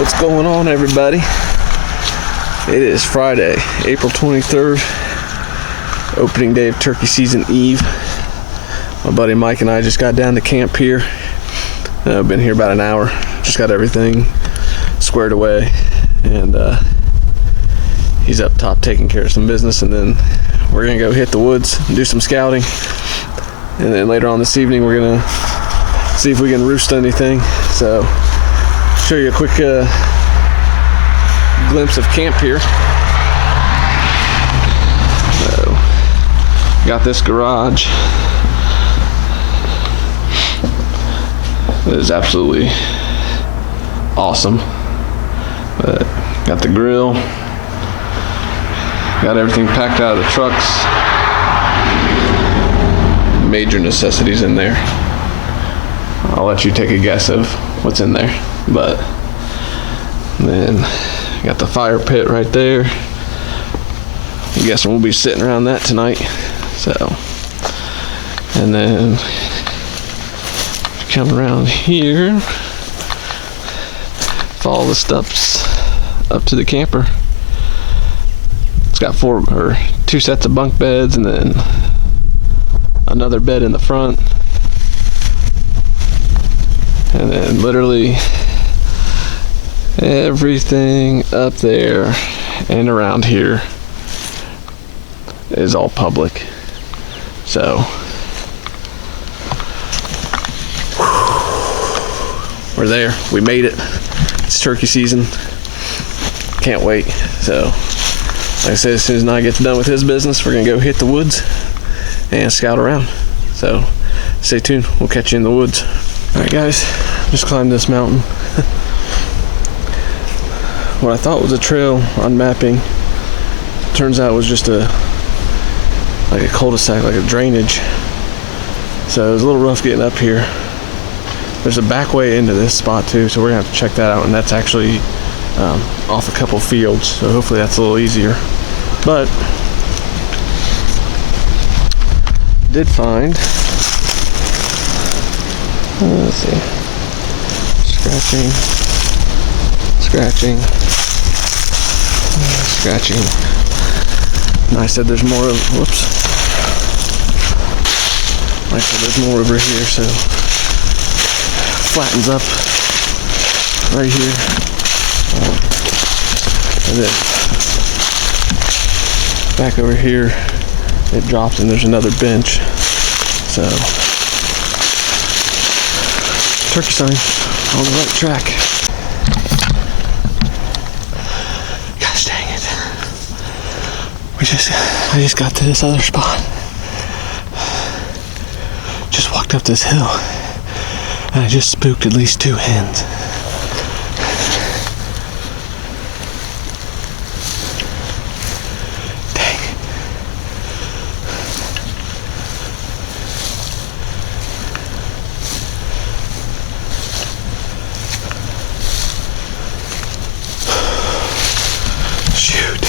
What's going on, everybody? It is Friday, April 23rd, opening day of turkey season eve. My buddy Mike and I just got down to camp here. I've been here about an hour. Just got everything squared away, and he's up top taking care of some business, and then we're gonna go hit the woods and do some scouting. And then later on this evening, we're gonna see if we can roost anything. So, show you a quick glimpse of camp here. So, got this garage. It is absolutely awesome. But got the grill. Got everything packed out of the trucks. Major necessities in there. I'll let you take a guess of what's in there. But then got the fire pit right there. I'm guessing we'll be sitting around that tonight. So, and then come around here, follow the steps up to the camper. It's got two sets of bunk beds, and then another bed in the front, and then literally everything up there and around here is all public. So we're there. We made it. It's turkey season. Can't wait. So, like I said, as soon as Nye gets done with his business, we're gonna go hit the woods and scout around. So, stay tuned. We'll catch you in the woods. All right, guys. Just climbed this mountain. What I thought was a trail on mapping turns out was just like a cul-de-sac, like a drainage. So it was a little rough getting up here. There's a back way into this spot too, so we're gonna have to check that out, and that's actually off a couple fields, so hopefully that's a little easier. But did find, let's see, scratching. And I said there's more of, whoops. I said there's more over here, so flattens up right here. And then back over here, it drops and there's another bench. So, turkey sign on the right track. Gosh dang it. I just got to this other spot. Just walked up this hill, and I just spooked at least 2 hens. Shoot.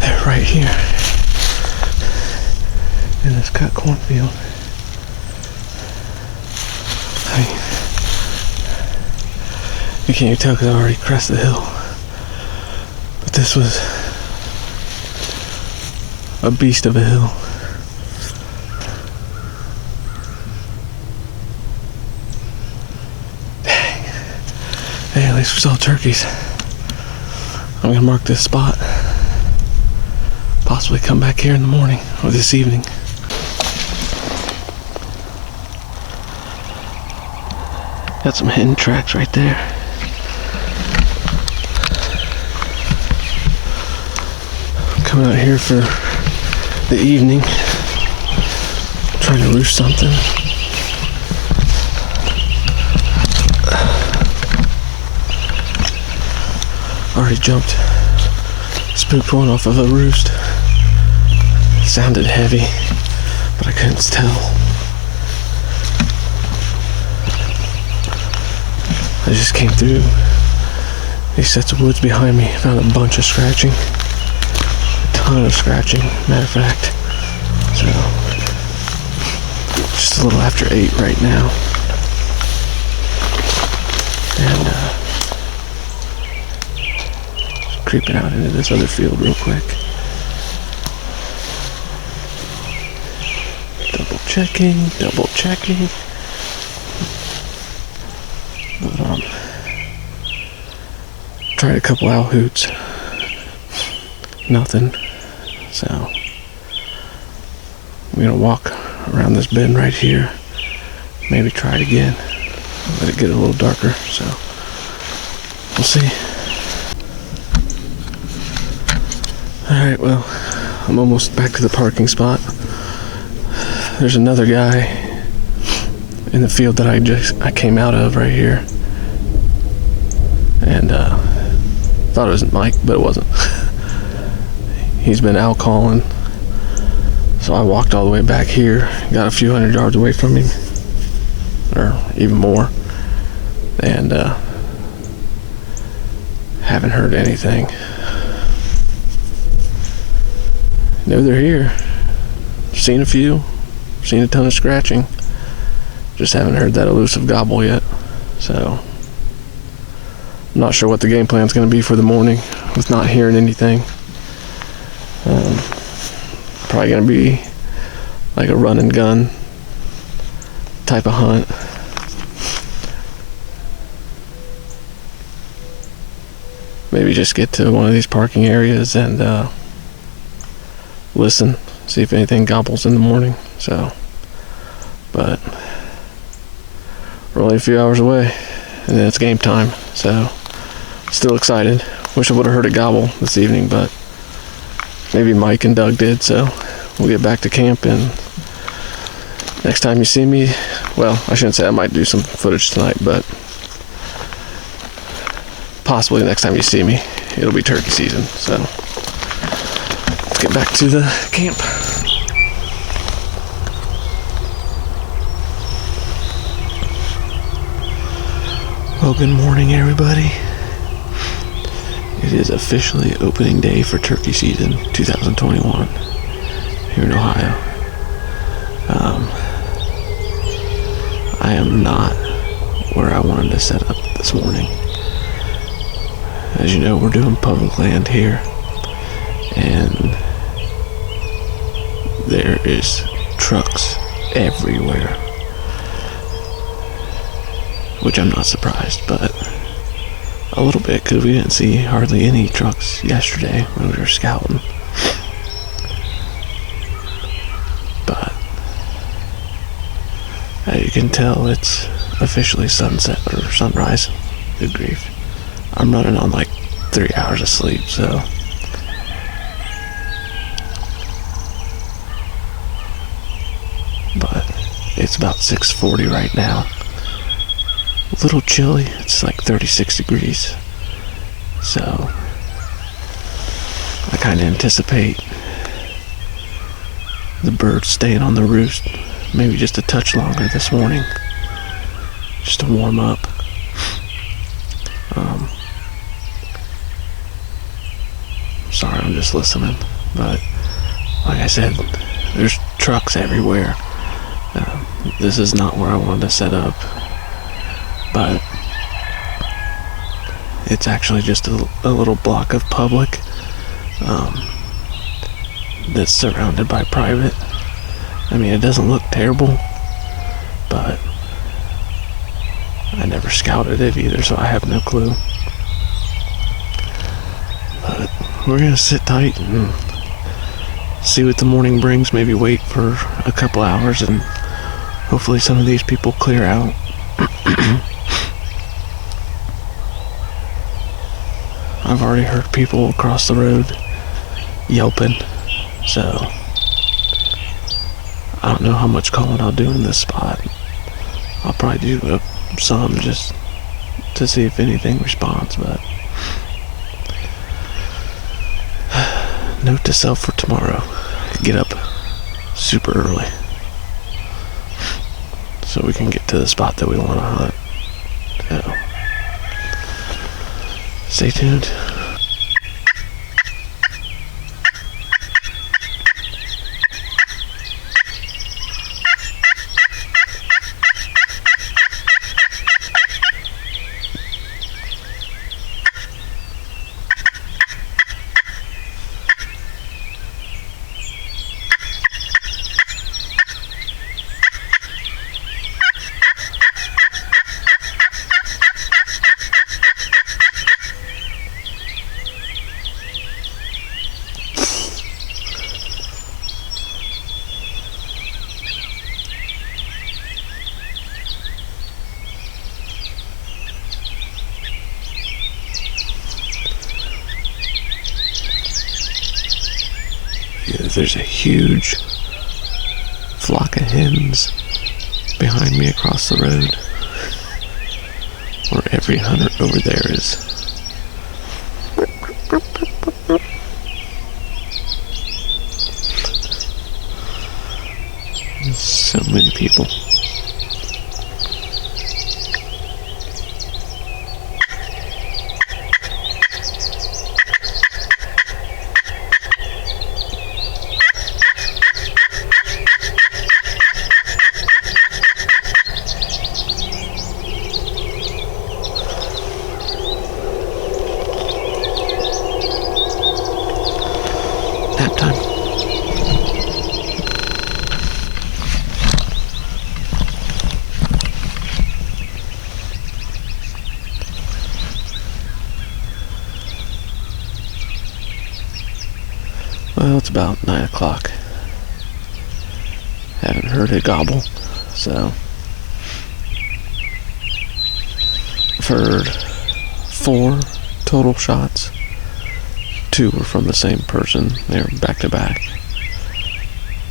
They're right here in this cut cornfield. You can't even tell because I already crested the hill. But this was a beast of a hill. Dang. Hey, at least we saw turkeys. I'm gonna mark this spot. Possibly come back here in the morning or this evening. Got some hidden tracks right there. Coming out here for the evening, trying to roost something. Already jumped, spooked one off of a roost. It sounded heavy, but I couldn't tell. I just came through these sets of woods behind me, found a bunch of scratching, a ton of scratching, matter of fact. So, just a little after 8 right now. And just creeping out into this other field real quick. Double checking. But, tried a couple owl hoots. Nothing. So, I'm gonna walk around this bend right here. Maybe try it again. Let it get a little darker, so we'll see. Alright, well, I'm almost back to the parking spot. There's another guy in the field that I came out of right here. And thought it was Mike, but it wasn't. He's been owl calling. So I walked all the way back here, got a few hundred yards away from him, or even more, and haven't heard anything. Know they're here. Seen a few, seen a ton of scratching. Just haven't heard that elusive gobble yet. So I'm not sure what the game plan's going to be for the morning with not hearing anything. Probably going to be like a run and gun type of hunt. Maybe just get to one of these parking areas and listen, see if anything gobbles in the morning. So, but we're only a few hours away and then it's game time. So still excited. Wish I would have heard it gobble this evening, but maybe Mike and Doug did. So we'll get back to camp, and next time you see me, well, I shouldn't say I might do some footage tonight, but possibly the next time you see me, it'll be turkey season. So let's get back to the camp. Well, good morning, everybody. It is officially opening day for turkey season 2021 here in Ohio. I am not where I wanted to set up this morning. As you know, we're doing public land here, and there is trucks everywhere, which I'm not surprised, but a little bit, because we didn't see hardly any trucks yesterday when we were scouting. But as you can tell, it's officially sunset or sunrise. Good grief. I'm running on like 3 hours of sleep, so but it's about 6:40 right now. A little chilly. It's like 36 degrees. So I kind of anticipate the birds staying on the roost maybe just a touch longer this morning, just to warm up. Sorry, I'm just listening. But like I said, there's trucks everywhere. This is not where I wanted to set up, but it's actually just a little block of public that's surrounded by private. I mean, it doesn't look terrible, but I never scouted it either, so I have no clue. But we're gonna sit tight and see what the morning brings. Maybe wait for a couple hours and hopefully some of these people clear out. I've already heard people across the road yelping, so I don't know how much calling I'll do in this spot. I'll probably do some just to see if anything responds, but note to self for tomorrow: get up super early so we can get to the spot that we want to hunt. So Stay tuned. There's a huge flock of hens behind me across the road, where every hunter over there is. There's so many people. Nap time. Well, it's about 9 o'clock. Haven't heard a gobble, so I've heard 4 total shots. 2 were from the same person. They were back to back,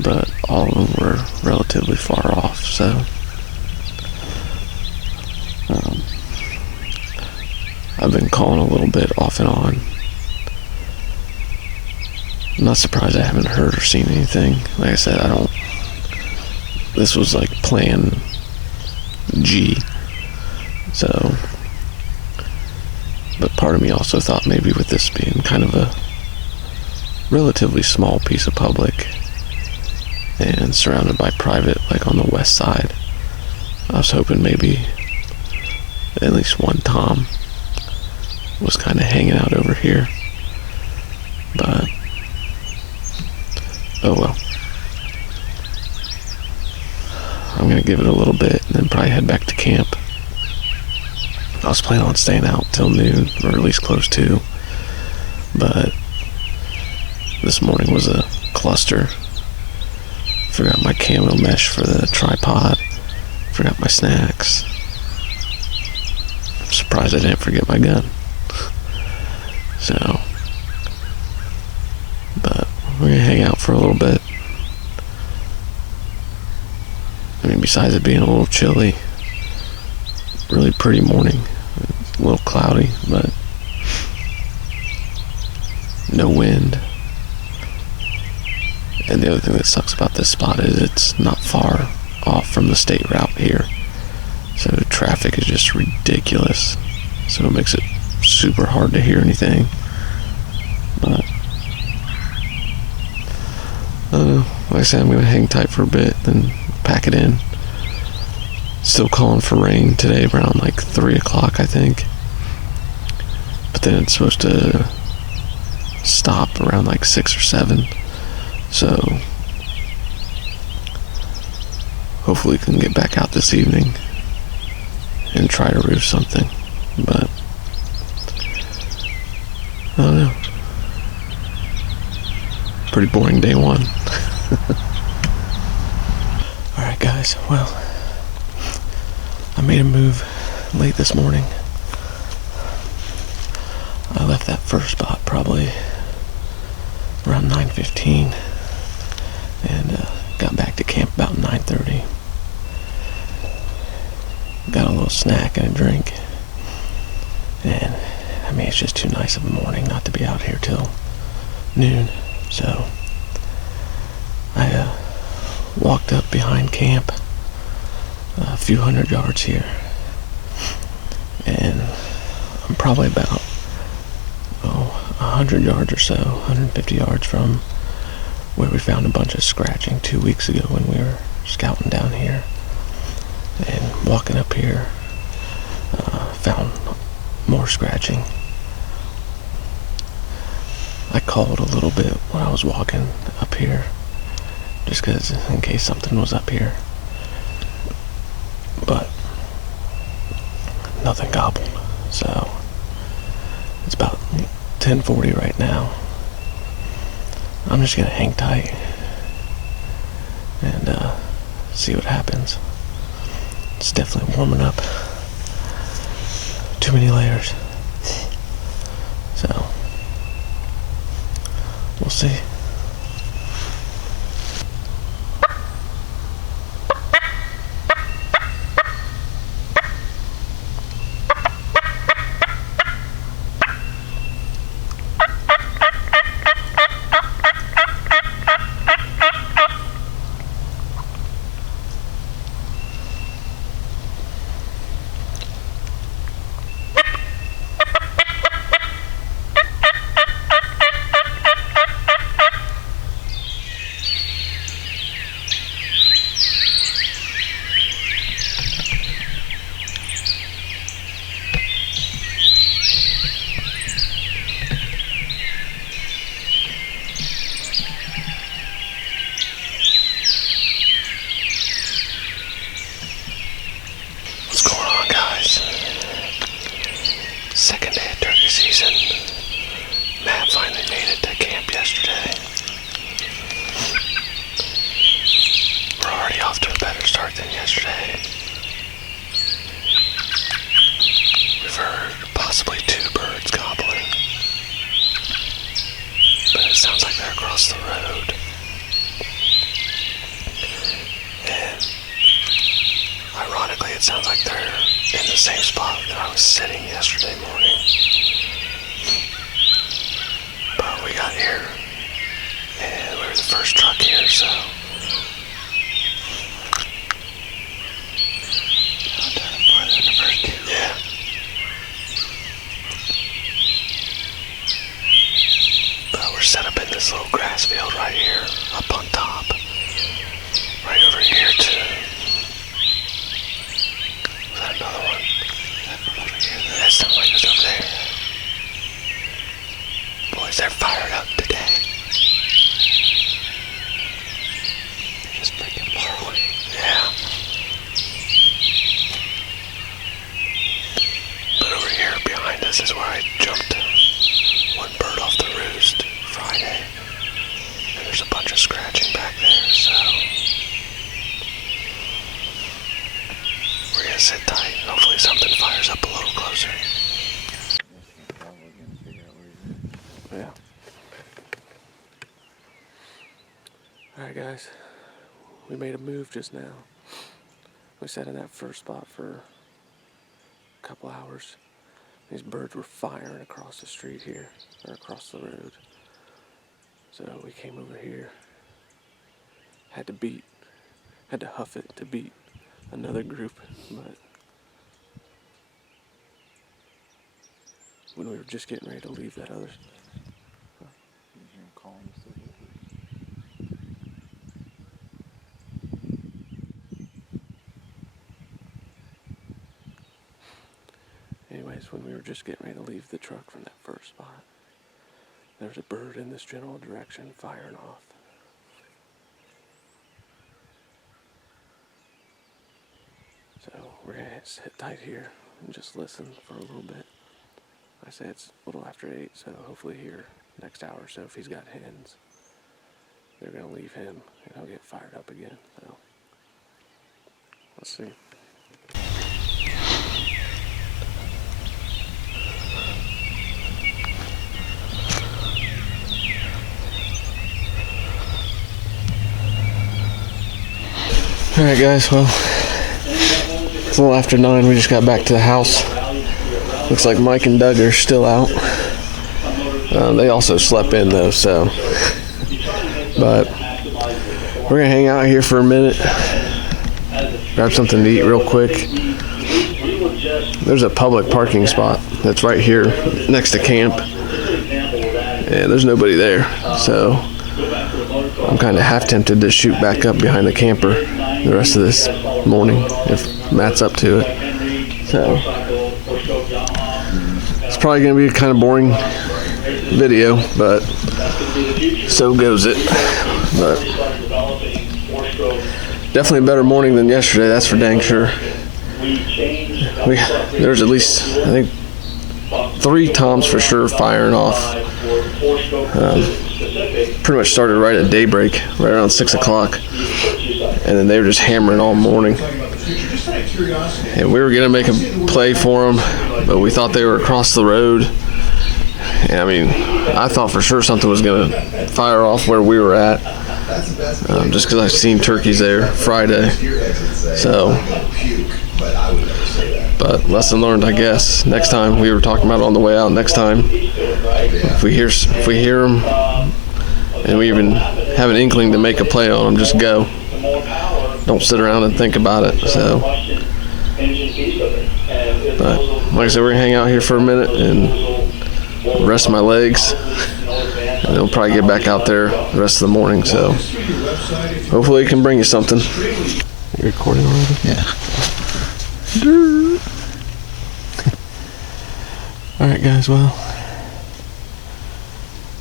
but all of them were relatively far off, so I've been calling a little bit off and on. I'm not surprised I haven't heard or seen anything. Like I said, this was like plan G, so, but part of me also thought maybe with this being kind of a relatively small piece of public and surrounded by private, like on the west side, I was hoping maybe at least one Tom was kind of hanging out over here, but oh well. I'm gonna give it a little bit and then probably head back to camp. I was planning on staying out till noon, or at least close to, but this morning was a cluster. Forgot my camo mesh for the tripod. Forgot my snacks. I'm surprised I didn't forget my gun. So, but we're gonna hang out for a little bit. I mean, besides it being a little chilly, really pretty morning. It's a little cloudy, but no wind. And the other thing that sucks about this spot is it's not far off from the state route here. So traffic is just ridiculous. So it makes it super hard to hear anything. But I don't know. Like I said, I'm going to hang tight for a bit, then pack it in. Still calling for rain today around like 3 o'clock, I think. But then it's supposed to stop around like 6 or 7. So hopefully we can get back out this evening and try to roost something. But I don't know. Pretty boring day one. Alright guys, well, I made a move late this morning. I left that first spot probably around 9:15 and got back to camp about 9:30. Got a little snack and a drink, and I mean, it's just too nice of a morning not to be out here till noon. So I walked up behind camp a few hundred yards here, and I'm probably about 100 yards or so, 150 yards from where we found a bunch of scratching 2 weeks ago when we were scouting down here. And walking up here, found more scratching. I called a little bit when I was walking up here, just because in case something was up here. But nothing gobbled. So it's about 10:40 right now. I'm just gonna hang tight and see what happens. It's definitely warming up. Too many layers. So we'll see. Second day of turkey season. Matt finally made it to camp yesterday. We're already off to a better start than yesterday. We've heard possibly 2 birds gobbling, but it sounds like they're across the road. And ironically, it sounds like they're in the same spot that I was sitting yesterday morning. But we got here, and we were the first truck here, so yeah. But we're set up in this little grass field right here, up on top, right over here too. Is that another one? That sounds like it's over there. Boys, they're fired up today. They're just freaking far away. Yeah. But over here behind us is where I jumped one bird off the roost Friday. And there's a bunch of scratching back there, so we're gonna sit tight. Hopefully something fires up a little closer. Yeah. Alright guys, we made a move just now. We sat in that first spot for a couple hours. These birds were firing across the street here, or across the road. So we came over here. Had to huff it to beat another group, but when we were just getting ready to leave that other. Anyways, when we were just getting ready to leave the truck from that first spot, there's a bird in this general direction firing off. So we're gonna sit tight here and just listen for a little bit. I say it's a little after 8, so hopefully here next hour or so, if he's got hens, they're gonna leave him and he'll get fired up again. So let's see. Alright guys, well, it's a little after 9. We just got back to the house. Looks like Mike and Doug are still out. They also slept in though, so. But we're gonna hang out here for a minute. Grab something to eat real quick. There's a public parking spot that's right here next to camp. and there's nobody there. So I'm kind of half tempted to shoot back up behind the camper the rest of this morning if Matt's up to it. So it's probably going to be a kind of boring video, but so goes it. But definitely a better morning than yesterday, that's for dang sure. There's at least, I think, 3 toms for sure firing off. Pretty much started right at daybreak, right around 6 o'clock, and then they were just hammering all morning. And we were gonna make a play for them, but we thought they were across the road. And I mean, I thought for sure something was gonna fire off where we were at, just because I've seen turkeys there Friday. So, but lesson learned, I guess. Next time, we were talking about it on the way out. Next time, if we hear them, and we even have an inkling to make a play on them, just go. Don't sit around and think about it. So, but like I said, we're gonna hang out here for a minute and rest my legs, and then we'll probably get back out there the rest of the morning. So, hopefully, it can bring you something. You recording already? Yeah. All right, guys. Well,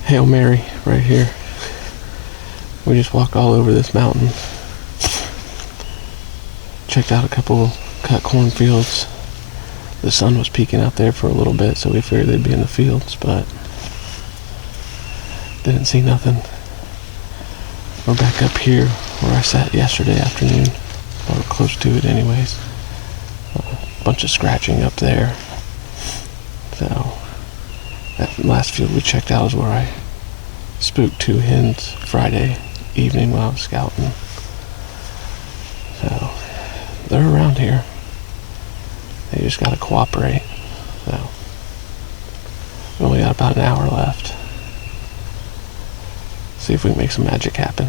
Hail Mary right here. We just walked all over this mountain. Checked out a couple cut cornfields. The sun was peeking out there for a little bit, so we figured they'd be in the fields, but didn't see nothing. We're back up here where I sat yesterday afternoon, or close to it anyways. A bunch of scratching up there. So that last field we checked out is where I spooked 2 hens Friday evening while I was scouting. So they're around here. They just gotta cooperate. So we only got about an hour left. See if we can make some magic happen.